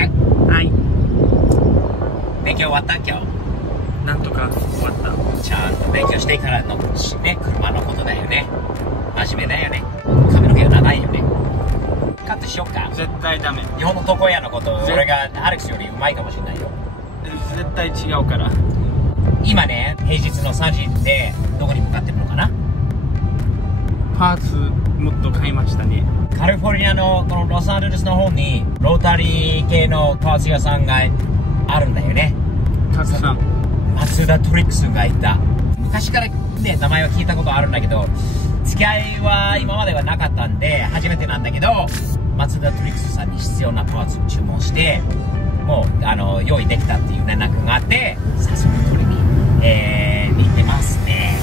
ちゃん。はい。勉強終わった今日。なんとか終わった。ちゃんと勉強してからのね、車のことだよね。真面目だよね。髪の毛が長いよね。カットしよっか。絶対ダメ。日本の床屋のこと、俺がアレックスよりうまいかもしれないよ。絶対違うから。今ね、平日の3時でどこに向かってるのかな。パーツもっと買いましたね。カリフォルニアのこのロサンゼルスの方にロータリー系のパーツ屋さんがあるんだよね。たくさん。松田トリックスがいた。昔からね、名前は聞いたことあるんだけど、付き合いは今まではなかったんで初めてなんだけど、松田トリックスさんに必要なパーツを注文してもう用意できたっていう連絡があって、早速取りに、行ってますね。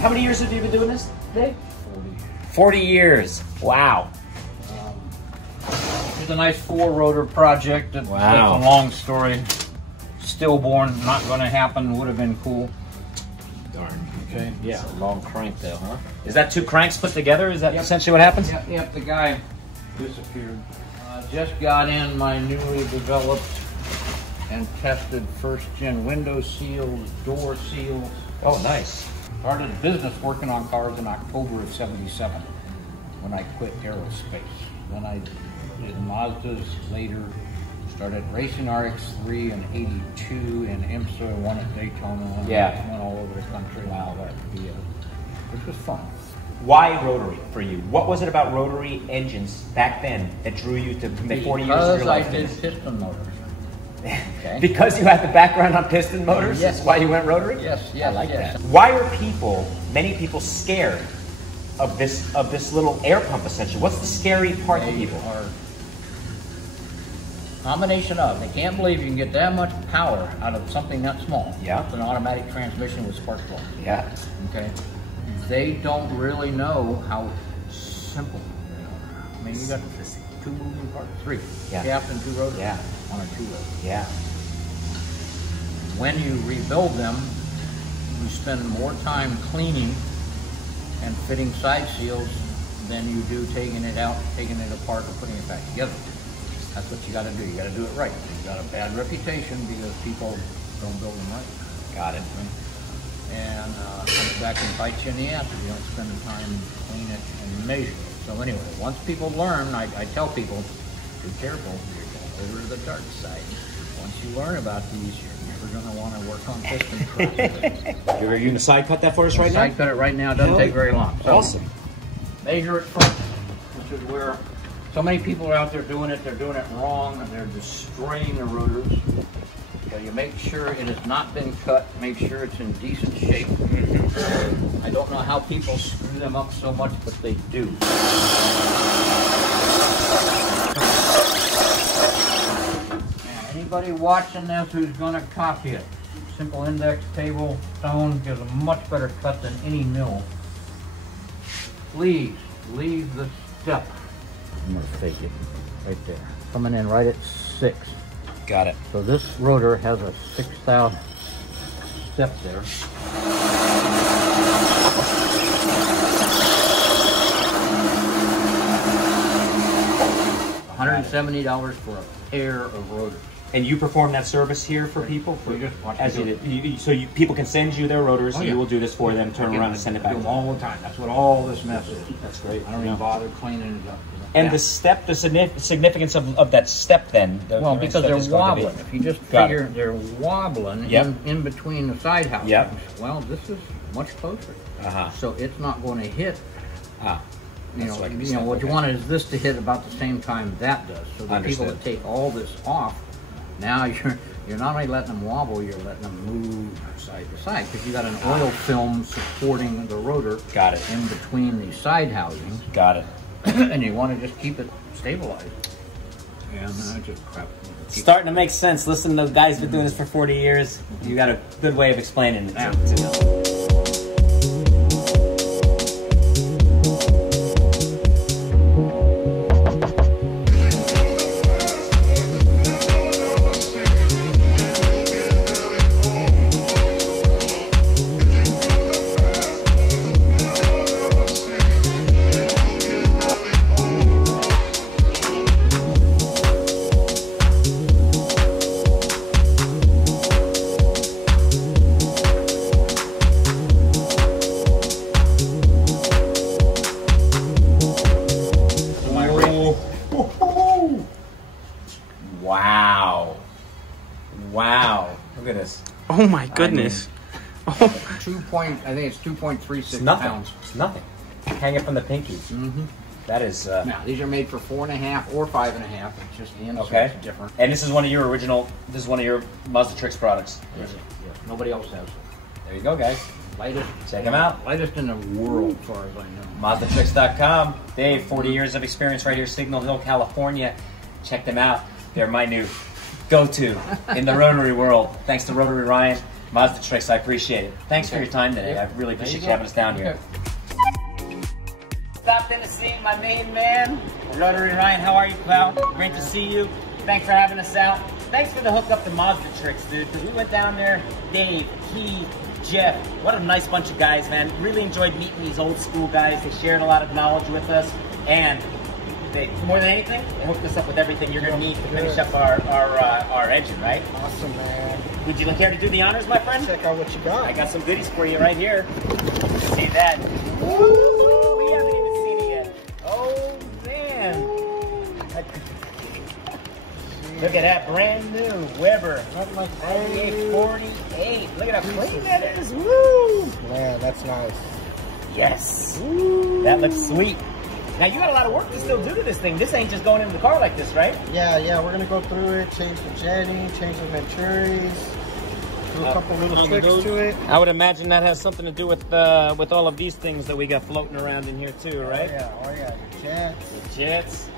How many years have you been doing this, Dave? 40 years. Wow. It's a nice four-rotor project. It's Wow. a long story. Stillborn, not going to happen. Would have been cool. Darn. Okay. Yeah. It's a long crank though, huh? Is that two cranks put together? Is that essentially what happens? Yep. The guy disappeared. Just got in my newly developed and tested first-gen window seals, door seals. Oh, nice. Started business working on cars in October of '77 when I quit aerospace. Then I did Mazdas later, started racing RX-3 in '82 and IMSA, won at Daytona. Yeah. Went all over the country. Wow, which was fun. Why rotary for you? What was it about rotary engines back then that drew you to commit 40 years of your life to Because I did piston motors. Okay. Because you had the background on piston motors? Yes. That's why you went rotary? Yes, I like yes. that. Why are many people scared of this little air pump essentially? What's the scary part to people? Are combination of, they can't believe you can get that much power out of something that small. Yeah. It's an automatic transmission with spark plugs. Yeah. Okay. They don't really know how simple they are. I mean, you got two moving parts, three. Yeah. Shaft and two rotors. Yeah. On a two-rotor. Yeah. When you rebuild them, you spend more time cleaning and fitting side seals than you do taking it out, taking it apart, or putting it back together. That's what you got to do. You got to do it right. You got a bad reputation because people don't build them right. Got it. And comes back and bites you in the ass if you don't spend the time to clean it and measure it. So anyway, once people learn, I tell people, be careful, you're going over to the dark side. Once you learn about these, you're never going to want to work on piston crosses. Are you going to side cut that for us right now? Side cut it right now. It doesn't take very long. So Awesome. measure it first, which is where so many people are out there doing it. They're doing it wrong, and they're destroying the rotors. So you make sure it has not been cut. Make sure it's in decent shape. I don't know how people screw them up so much, but they do. And anybody watching this who's going to copy it, simple index table stone gives a much better cut than any mill. Please leave the step. I'm going to fake it right there. Coming in right at 6. Got it. So this rotor has a 6,000 step there. $170 for a pair of rotors. And you perform that service here for people? We just watch As them you do did. So people can send you their rotors, Oh, you yeah. will do this for them, turn around and send it back. Do them all the time. That's what all this mess is. That's great. I don't even bother cleaning it up. And Yeah. the step, the significance of that step then? Well, because they're wobbling. If you just Got figure they're wobbling Yep. in between the side housings, Yep. well, this is much closer. Uh-huh. So it's not going to hit. Ah. You That's know, like the what step, you okay. want is this to hit about the same time that does. So the people Understood. that take all this off, now you're not only letting them wobble, you're letting them move side to side because you got an oil film supporting the rotor. Got it. In between the side housings, Got it. and you want to just keep it stabilized. Yeah, no, just crap. Starting to make sense. Listen to those guys who've been doing this for 40 years. You got a good way of explaining it Yeah. to them. Wow. Wow. Look at this. Oh my goodness. Oh, 2 point, I think it's 2.36 It's nothing. pounds. It's nothing. Hang it from the pinky. Mm-hmm. That is... Now, these are made for 4.5 or 5.5. It's just the insert's okay. different. And this is one of your original... This is one of your Mazda Tricks products. Yes, yes. Nobody else has it. There you go, guys. Lightest. Check 'em out. Lightest in the world, as far as I know. MazdaTricks.com. Dave, 40 years of experience right here, Signal Hill, California. Check them out. They're my new go-to in the rotary world. Thanks to Rotary Ryan, Mazda Tricks, I appreciate it. Thanks for your time today. I really appreciate you having us down here. Stopped in to see my main man, Rotary Ryan. How are you, pal? Great to see you. Thanks for having us out. Thanks for the hookup to Mazda Tricks, dude, because we went down there, Dave, Keith, Jeff, what a nice bunch of guys, man. Really enjoyed meeting these old school guys. They shared a lot of knowledge with us, and they, more than anything, they hooked us up with everything you're going to need to finish up our engine, right? Awesome, man. Would you care to do the honors, my friend? Check out what you got. I got some goodies for you right here. See that? Woo! We haven't even seen it yet. Oh, man. Look at that, brand new Weber. Not like 48. Look at how clean that is. Woo! Man, that's nice. Yes. That looks sweet. Now, you got a lot of work to still do to this thing. This ain't just going into the car like this, right? Yeah, we're gonna go through it, change the jetting, change the venturis, do a couple little tricks to it. I would imagine that has something to do with all of these things that we got floating around in here too, right? Oh yeah, the jets. The jets.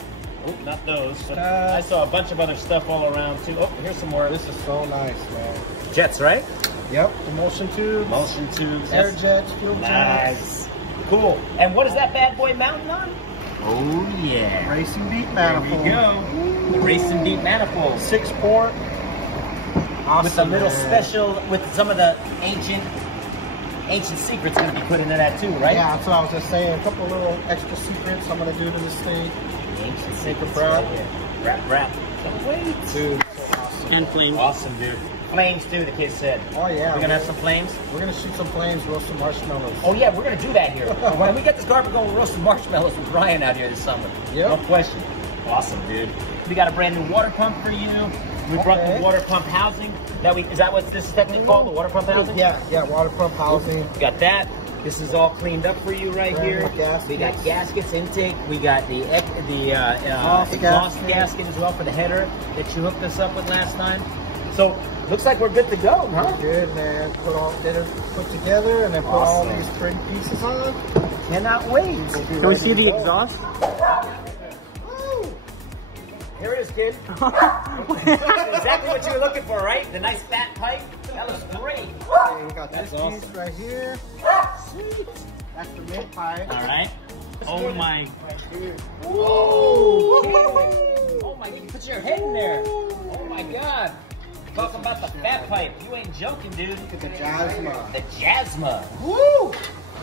Oh, not those. But I saw a bunch of other stuff all around too. Oh, here's some more. This is so nice, man. Jets, right? Yep, the motion tubes, Motion tubes. air jets, fuel jets. Nice. Cool. And what is that bad boy mounting on? Oh, yeah. Racing beat There manifold. we go. The Racing Beat manifold. 6-port. Awesome, With a little man. special, with some of the ancient secrets going to be put into that too, right? Yeah, that's what I was just saying. A couple little extra secrets I'm gonna do to this thing. Ancient secrets. Wrap. Wrap. Don't wait. Dude, so awesome. and flames. Awesome, dude. Flames too, the kid said. Oh yeah. We're going to have some flames? We're gonna shoot some flames, roast some marshmallows. Oh yeah, we're going to do that here. When we get this carpet going, we'll roast some marshmallows with Ryan out here this summer. Yep. No question. Awesome, dude. We got a brand new water pump for you. We brought the water pump housing. Is that what this is technically called, the water pump housing? Yeah, water pump housing. We got that. This is all cleaned up for you right Brand here. new gaskets. We got gaskets, intake. We got the Exhaust exhaust gasket. gasket as well for the header that you hooked us up with last time. So looks like we're good to go, huh? Good, man. Get it put together and then put all Awesome. these pretty pieces on. Cannot wait. Can we see the exhaust? Here it is, kid. Exactly what you were looking for, right? The nice fat pipe. That looks great. Okay, we got That's this awesome. piece right here. Sweet. That's the mid pipe. All right. Oh my. Whoa. Oh my, you can put your head in there. Oh my God. Talking about the fat pipe. You ain't joking, dude. Look at the Jasma. The Jasma. Woo.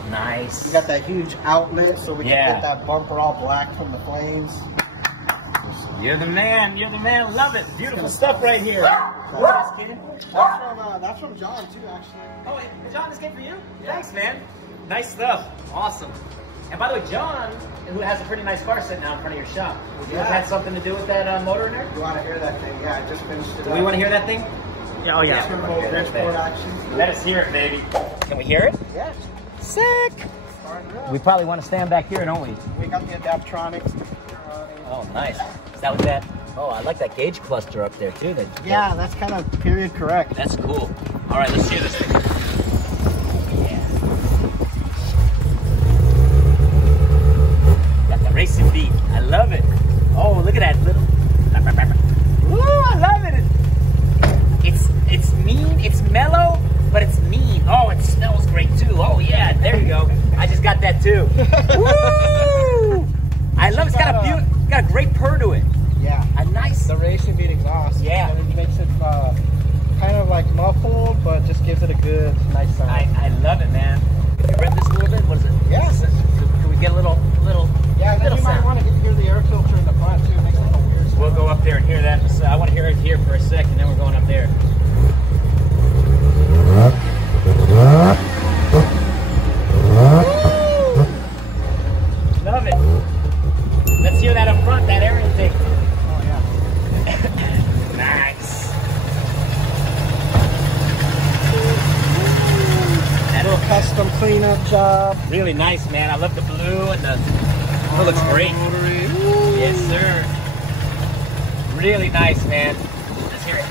Nice. We got that huge outlet so we can Yeah. get that bumper all black from the flames. You're the man. You're the man. Love it. Beautiful stuff right here. Look at this, kid. That's from John too, actually. Oh, wait, John, this came for you? Thanks, man. Nice stuff. Awesome. And by the way, John, who has a pretty nice car sitting out in front of your shop, does that have something to do with that motor in there? You want to hear that thing? Yeah, I just finished it. Do we want to hear that thing? Yeah, oh yeah. Turbo transport action. Let us hear it, baby. Can we hear it? Yeah. Sick. Starting it up. We probably want to stand back here, don't we? We got the Adaptronics. Oh, nice. Is that what that? Oh, I like that gauge cluster up there too. Yeah, that's kind of period correct. That's cool. All right, let's hear this thing. Yeah. Got the racing beat. I love it. Oh, look at that little. nice. The racing beat exhaust. Yeah. And it makes it kind of like muffled, but just gives it a good, nice sound. I love it, man. Can you rev this a little bit? What is it? Yes. Can we get a little Yeah, and then little you might sound? want to hear the air filter in the front too. It makes like a weird sound. We'll go up there and hear that. So I want to hear it here for a second, then we're going up there. Love it. Let's hear that up front, that air intake. Oh yeah. Nice. Little custom cleanup job. Really nice, man. I love the blue and the. It looks great. Rotary. Yes, sir. Really nice, man. Let's hear it.